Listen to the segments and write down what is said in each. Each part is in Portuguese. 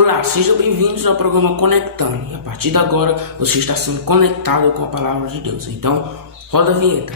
Olá, sejam bem-vindos ao programa Conectando. E a partir de agora você está sendo conectado com a palavra de Deus. Então, roda a vinheta.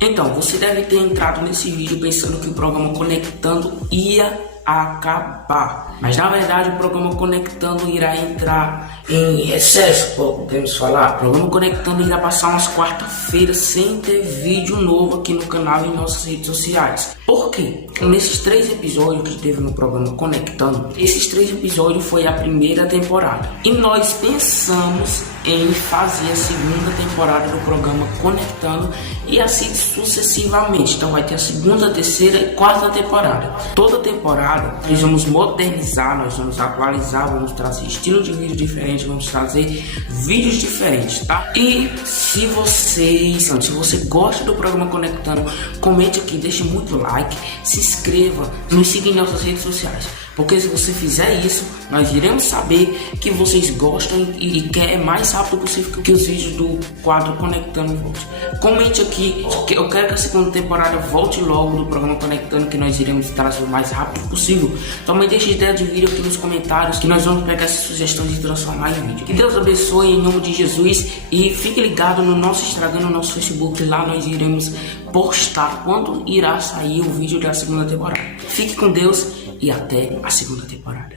Então, você deve ter entrado nesse vídeo pensando que o programa Conectando ia acabar. Mas na verdade o programa Conectando irá entrar em recesso, podemos falar. O programa Conectando irá passar umas quarta-feiras sem ter vídeo novo aqui no canal e em nossas redes sociais. Por quê? Nesses 3 episódios que teve no programa Conectando, esses 3 episódios foi a primeira temporada. E nós pensamos em fazer a segunda temporada do programa Conectando e assim sucessivamente. Então vai ter a segunda, terceira e quarta temporada. Toda temporada nós vamos modernizar, nós vamos atualizar, vamos trazer estilo de vídeo diferente, vamos trazer vídeos diferentes, tá? E se você gosta do programa Conectando, comente aqui, deixe muito like, se inscreva, nos siga em nossas redes sociais. Porque se você fizer isso, nós iremos saber que vocês gostam e quer mais rápido possível que os vídeos do quadro Conectando volte. Comente aqui, que eu quero que a segunda temporada volte logo do programa Conectando, que nós iremos trazer o mais rápido possível. Também deixe ideia de vídeo aqui nos comentários, que nós vamos pegar essa sugestão de transformar em vídeo. Que Deus abençoe em nome de Jesus e fique ligado no nosso Instagram, no nosso Facebook, lá nós iremos postar quando irá sair o vídeo da segunda temporada. Fique com Deus e até a segunda temporada.